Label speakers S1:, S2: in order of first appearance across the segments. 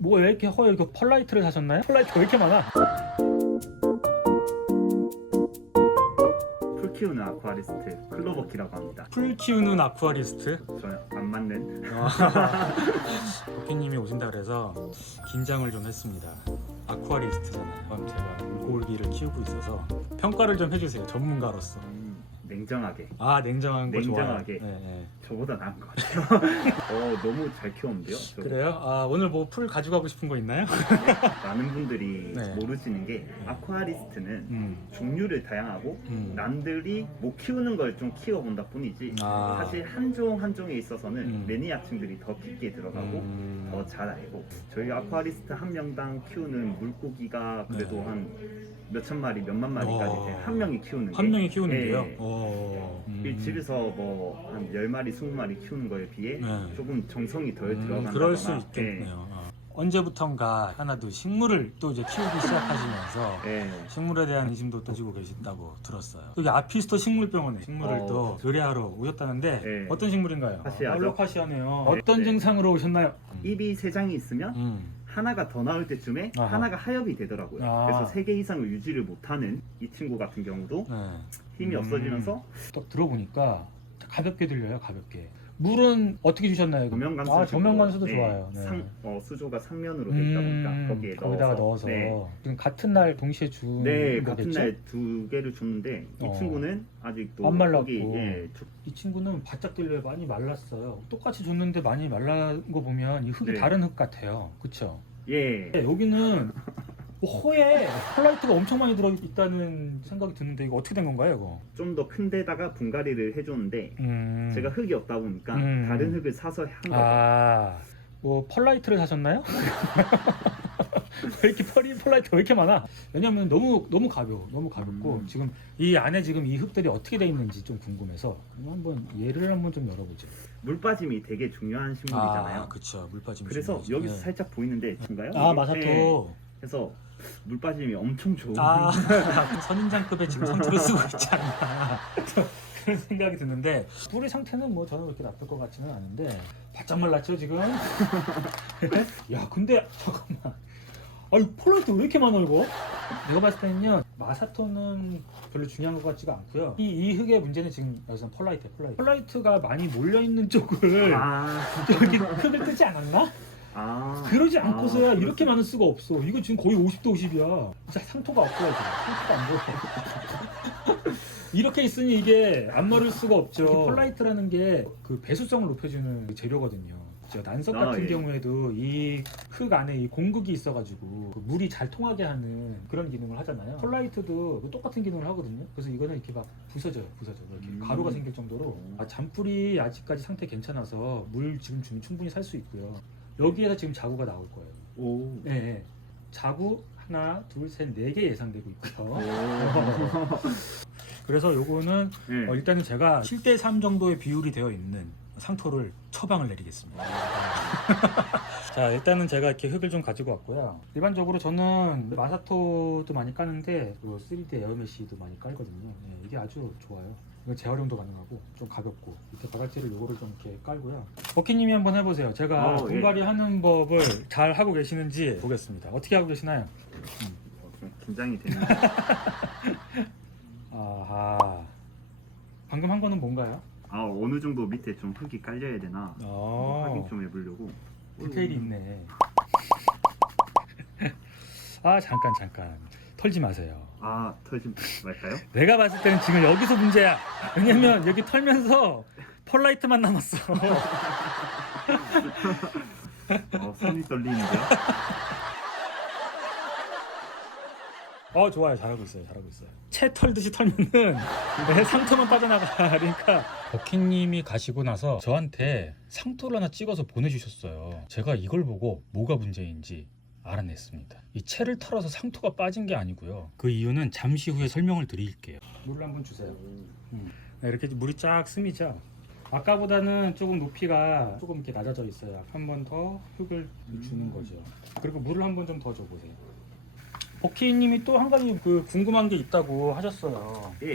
S1: 뭐 왜 이렇게 허여 이거 펄라이트를 사셨나요? 펄라이트가 왜 이렇게 많아?
S2: 풀 키우는 아쿠아리스트 클로버키라고 합니다.
S1: 풀 키우는 아쿠아리스트
S2: 저안 맞는
S1: 도끼님이 오신다 그래서 긴장을 좀 했습니다. 아쿠아리스트잖아요. 그럼 제가 물고기를 키우고 있어서 평가를 좀 해주세요. 전문가로서.
S2: 음, 냉정하게
S1: 아 냉정한 거 좋아요.
S2: 냉정하게.
S1: 네, 네.
S2: 저보다 나은 것 같아요. 어 너무 잘 키웠는데요. 저
S1: 그래요? 아 오늘 뭐 풀 가져가고 싶은 거 있나요?
S2: 많은 분들이
S1: 네.
S2: 모르시는 게 아쿠아리스트는
S1: 음.
S2: 종류를 다양하고
S1: 음.
S2: 남들이 못 키우는 걸 좀 키워본다 뿐이지
S1: 아.
S2: 사실 한 종 한 종에 있어서는
S1: 음.
S2: 매니아층들이 더 깊게 들어가고
S1: 음.
S2: 더 잘 알고 저희 아쿠아리스트 한 명당 키우는 물고기가 그래도
S1: 네.
S2: 한 몇천 마리 몇만 마리까지
S1: 어.
S2: 이제 한 명이 키우는
S1: 한
S2: 게
S1: 명이 키우는데요.
S2: 네.
S1: 어. 음.
S2: 이 집에서 뭐한 10마리, 20마리 키우는 거에 비해
S1: 네.
S2: 조금 정성이 덜
S1: 음,
S2: 들어간다거나
S1: 그럴 수
S2: 네.
S1: 있겠네요. 어. 언제부턴가 하나도 식물을 또 이제 키우기 시작하시면서
S2: 네.
S1: 식물에 대한 관심도 떠지고 계신다고 들었어요. 여기 아피스토 식물병원에 식물을
S2: 어.
S1: 또 의뢰하러 오셨다는데
S2: 네.
S1: 어떤 식물인가요?
S2: 카시아죠.
S1: 알로카시아네요.
S2: 네,
S1: 어떤
S2: 네.
S1: 증상으로 오셨나요?
S2: 입이 세 장이 있으면
S1: 음.
S2: 하나가 더 나올 때쯤에
S1: 아하.
S2: 하나가 하엽이 되더라고요.
S1: 아.
S2: 그래서 세 개 이상을 유지를 못하는 이 친구 같은 경우도
S1: 네.
S2: 힘이
S1: 음.
S2: 없어지면서
S1: 또 들어보니까 가볍게 들려요. 가볍게. 물은 어떻게 주셨나요?
S2: 감수
S1: 아, 조명 감수도 좋아요. 네.
S2: 상, 어, 수조가 상면으로 돼 있다 보니까
S1: 음,
S2: 거기에
S1: 거기다가
S2: 넣어서,
S1: 넣어서
S2: 네,
S1: 지금 같은 날 동시에 준
S2: 네, 같은
S1: 거겠죠?
S2: 날 두 개를 줬는데 이
S1: 어.
S2: 친구는 아직도
S1: 안 말랐고.
S2: 거기, 예, 주-
S1: 이 친구는 바짝 들려요. 많이 말랐어요. 똑같이 줬는데 많이 말란 거 보면 이 흙이
S2: 네.
S1: 다른 흙 같아요. 그쵸?
S2: 예,
S1: 네, 여기는 뭐 허에 펄라이트가 엄청 많이 들어있다는 생각이 드는데 이거 어떻게 된 건가요, 이거?
S2: 좀 더 큰 데다가 분갈이를 해줬는데
S1: 음...
S2: 제가 흙이 없다 보니까
S1: 음.
S2: 다른 흙을 사서 한 거죠.
S1: 아... 뭐 펄라이트를 사셨나요? 왜 이렇게 펄이 펄라이트가 왜 이렇게 많아? 왜냐면 너무 너무 가벼워, 너무 가볍고
S2: 음.
S1: 지금 이 안에 지금 이 흙들이 어떻게 돼 있는지 좀 궁금해서 한번 얘를 한번 좀 열어보죠.
S2: 물 빠짐이 되게 중요한 식물이잖아요.
S1: 아, 그쵸. 물 빠짐.
S2: 그래서
S1: 중요하죠.
S2: 여기서
S1: 네.
S2: 살짝 보이는데 뭔가요?
S1: 아? 마사토.
S2: 네. 그래서 물 빠짐이 엄청 좋은
S1: 아 선인장급의 지금 상투를 쓰고 있지 않나 그런 생각이 드는데 뿌리 상태는 뭐 저는 그렇게 나쁠 것 같지는 않은데 바짝 말랐죠 지금? 야 근데 잠깐만 아이 폴라이트 왜 이렇게 많아 이거? 내가 봤을 때는요 마사토는 별로 중요한 것 같지가 않고요 이, 이 흙의 문제는 지금 여기서 폴라이트 폴라이트 폴라이트가 많이 몰려있는 쪽을
S2: 아,
S1: 여기 흙을 뜨지 않았나?
S2: 아,
S1: 그러지 않고서야
S2: 아,
S1: 이렇게 많을 수가 없어. 이거 지금 거의 50도 50이야. 진짜 상토가. 지금. 상토가 안 보여. 이렇게 있으니 이게 안 마를 수가 없죠. 폴라이트라는 게 그 배수성을 높여주는 재료거든요. 그죠? 난석
S2: 아,
S1: 같은
S2: 예.
S1: 경우에도 이 흙 안에 이 공극이 있어가지고 그 물이 잘 통하게 하는 그런 기능을 하잖아요. 폴라이트도 그 똑같은 기능을 하거든요. 그래서 이거는 이렇게 막 부서져요, 부서져. 이렇게
S2: 음.
S1: 가루가 생길 정도로 아, 잔뿌리 아직까지 상태 괜찮아서 물 지금 주면 충분히 살 수 있고요. 여기에서 지금 자구가 나올 거예요.
S2: 오.
S1: 네, 네. 자구 하나, 둘, 셋, 네 개 예상되고 있고요.
S2: 오.
S1: 그래서 요거는
S2: 네.
S1: 어, 일단은 제가 7대 3 정도의 비율이 되어 있는 상토를 처방을 내리겠습니다. 자, 일단은 제가 이렇게 흙을 좀 가지고 왔고요. 일반적으로 저는 마사토도 많이 까는데 그 3D 에어메시도 많이 깔거든요. 네, 이게 아주 좋아요. 이거 재활용도 가능하고 좀 가볍고 이렇게 바닥재를 요거를 좀 이렇게 깔고요. 버키님이 한번 해보세요. 제가
S2: 어, 예.
S1: 분갈이 하는 법을 잘 하고 계시는지 보겠습니다. 어떻게 하고 계시나요?
S2: 어, 좀 긴장이 되네요.
S1: 아하. 방금 한 거는 뭔가요?
S2: 아 어느 정도 밑에 좀 흙이 깔려야 되나
S1: 어.
S2: 확인 좀 해보려고.
S1: 디테일이 있네. 아 잠깐 잠깐 털지 마세요.
S2: 아 털지 말까요?
S1: 내가 봤을 때는 지금 여기서 문제야. 왜냐면 여기 털면서 펄라이트만 남았어.
S2: 어, 손이 떨리는데요.
S1: 어 좋아요 잘하고 있어요 잘하고 있어요. 채 털듯이 털면은 내 상토만 빠져나가. 그러니까 버킹님이 가시고 나서 저한테 상토를 하나 찍어서 보내주셨어요. 제가 이걸 보고 뭐가 문제인지 알아냈습니다. 이 채를 털어서 상토가 빠진 게 아니고요. 그 이유는 잠시 후에 설명을 드릴게요. 물을 한번 주세요. 네, 이렇게 물이 쫙 스미죠. 아까보다는 조금 높이가 조금 이렇게 낮아져 있어요. 한 번 더 흙을 주는 거죠. 그리고 물을 한 번 좀 더 줘보세요. 버키님이 또 한 가지 그 궁금한 게 있다고 하셨어요.
S2: 예,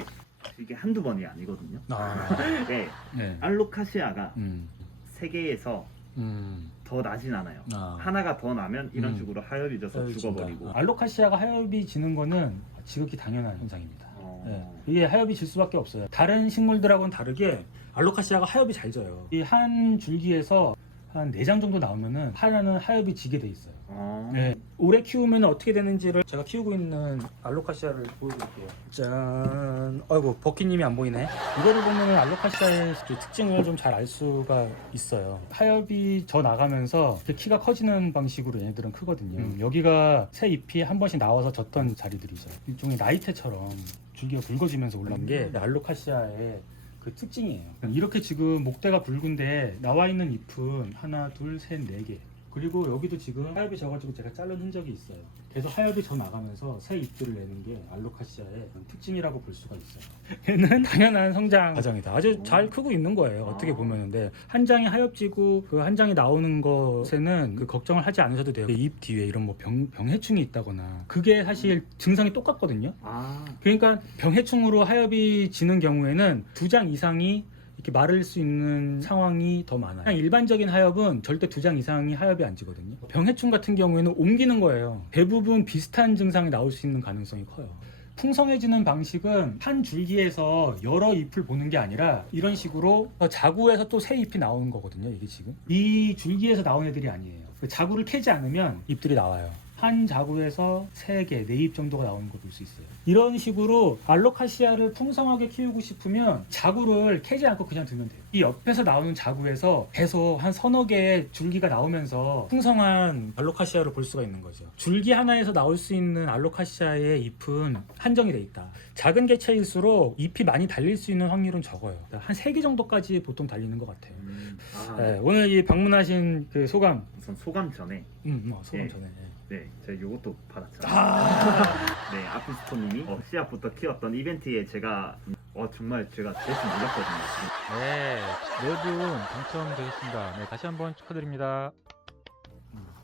S2: 이게 한두 번이 아니거든요.
S1: 아,
S2: 예,
S1: 네.
S2: 알로카시아가
S1: 음,
S2: 세계에서
S1: 음,
S2: 더 나진 않아요.
S1: 아.
S2: 하나가 더 나면 이런
S1: 음.
S2: 식으로 하열이 져서 죽어버리고.
S1: 진다. 알로카시아가 하엽이 지는 거는 지극히 당연한 현상입니다.
S2: 어.
S1: 예, 이게 하엽이 질 수밖에 없어요. 다른 식물들하고는 다르게 알로카시아가 하엽이 잘 져요. 이 한 줄기에서 한 4장 정도 나오면은 하나는 하엽이 지게 돼 있어요.
S2: 어.
S1: 네. 오래 키우면 어떻게 되는지를 제가 키우고 있는 알로카시아를 보여드릴게요. 짠. 아이고 버키님이 안 보이네. 이거를 보면 알로카시아의 그 특징을 좀 잘 알 수가 있어요. 하엽이 져 나가면서 이렇게 키가 커지는 방식으로 얘네들은 크거든요.
S2: 음.
S1: 여기가 새 잎이 한 번씩 나와서 졌던 자리들이죠. 일종의 나이테처럼 줄기가 굵어지면서 올라온 게 알로카시아의 그 특징이에요. 이렇게 지금 목대가 굵은데 나와 있는 잎은 하나, 둘, 셋, 네 개. 그리고 여기도 지금 하엽이 져가지고 제가 자른 흔적이 있어요. 계속 하엽이 져 나가면서 새 잎들을 내는 게 알로카시아의 특징이라고 볼 수가 있어요. 얘는 당연한 성장 과정이다. 아주 잘 크고 있는 거예요. 어떻게 보면은. 근데 한 장이 하엽지고 그 한 장이 나오는 것에는 그 걱정을 하지 않으셔도 돼요. 잎 뒤에 이런 뭐 병, 병해충이 있다거나 그게 사실 증상이 똑같거든요.
S2: 아.
S1: 그러니까 병해충으로 하엽이 지는 경우에는 두 장 이상이 이렇게 마를 수 있는 상황이 더 많아요. 그냥 일반적인 하엽은 절대 두 장 이상이 하엽이 안 지거든요. 병해충 같은 경우에는 옮기는 거예요. 대부분 비슷한 증상이 나올 수 있는 가능성이 커요. 풍성해지는 방식은 한 줄기에서 여러 잎을 보는 게 아니라 이런 식으로 자구에서 또 새 잎이 나오는 거거든요. 이게 지금 이 줄기에서 나온 애들이 아니에요. 그 자구를 캐지 않으면 잎들이 나와요. 한 자구에서 3개, 4잎 정도가 나오는 거볼수 있어요. 이런 식으로 알로카시아를 풍성하게 키우고 싶으면 자구를 캐지 않고 그냥 두면 돼요. 이 옆에서 나오는 자구에서 계속 한 서너 개의 줄기가 나오면서 풍성한 알로카시아를 볼 수가 있는 거죠. 줄기 하나에서 나올 수 있는 알로카시아의 잎은 한정이 돼 있다. 작은 개체일수록 잎이 많이 달릴 수 있는 확률은 적어요. 한 3개 정도까지 보통 달리는 것 같아요.
S2: 음. 아.
S1: 네, 오늘 이 방문하신 그 소감,
S2: 우선 소감 전에
S1: 음, 뭐 소감
S2: 예.
S1: 전에. 예.
S2: 네, 제가 요것도 받았잖아요.
S1: 아,
S2: 네, 아피스토님이 어, 씨앗부터 키웠던 이벤트에 제가 어 정말 제가 제일 놀랐거든요.
S3: 네, 네분 당첨되셨습니다. 네, 다시 한번 축하드립니다.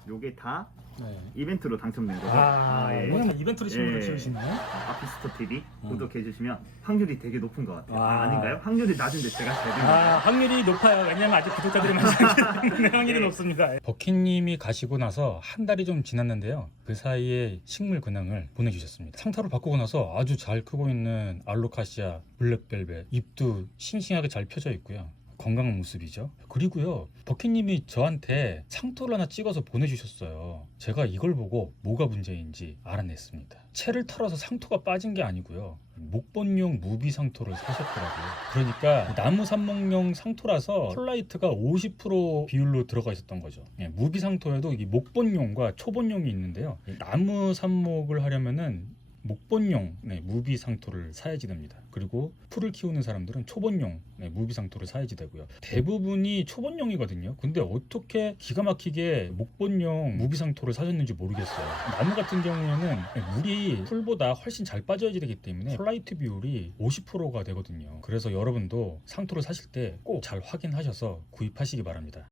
S2: 요게 다
S1: 네.
S2: 이벤트로 당첨된 거죠.
S1: 아,
S2: 예.
S1: 오늘 이벤트로 친구를
S2: 예.
S1: 키우시나요?
S2: 아, 아피스토 TV
S1: 음.
S2: 구독해 주시면 확률이 되게 높은 것 같아요.
S1: 아.
S2: 아, 아닌가요? 확률이 낮은데 제가 잘 되는
S1: 아. 확률이 높아요. 왜냐면 아직 구독자들이 많지 않기 때문에 확률이
S2: 네.
S1: 높습니다. 버키님이 가시고 나서 한 달이 좀 지났는데요. 그 사이에 식물 근황을 보내주셨습니다. 상타로 바꾸고 나서 아주 잘 크고 있는 알로카시아, 블랙벨벳, 잎도 싱싱하게 잘 펴져 있고요. 건강한 모습이죠. 그리고요, 버키님이 저한테 상토를 하나 찍어서 보내주셨어요. 제가 이걸 보고 뭐가 문제인지 알아냈습니다. 채를 털어서 상토가 빠진 게 아니고요. 목본용 무비 상토를 사셨더라고요. 그러니까 나무 삽목용 상토라서 콜라이트가 50% 비율로 들어가 있었던 거죠. 예, 무비 상토에도 이 목본용과 초본용이 있는데요. 이 나무 삽목을 하려면은 목본용 네, 무비 상토를 사야지 됩니다. 그리고 풀을 키우는 사람들은 초본용 네, 무비 상토를 사야지 되고요. 대부분이 초본용이거든요. 근데 어떻게 기가 막히게 목본용 무비 상토를 사셨는지 모르겠어요. 나무 같은 경우에는 물이 풀보다 훨씬 잘 빠져야지 되기 때문에 콜라이트 비율이 50%가 되거든요. 그래서 여러분도 상토를 사실 때 꼭 잘 확인하셔서 구입하시기 바랍니다.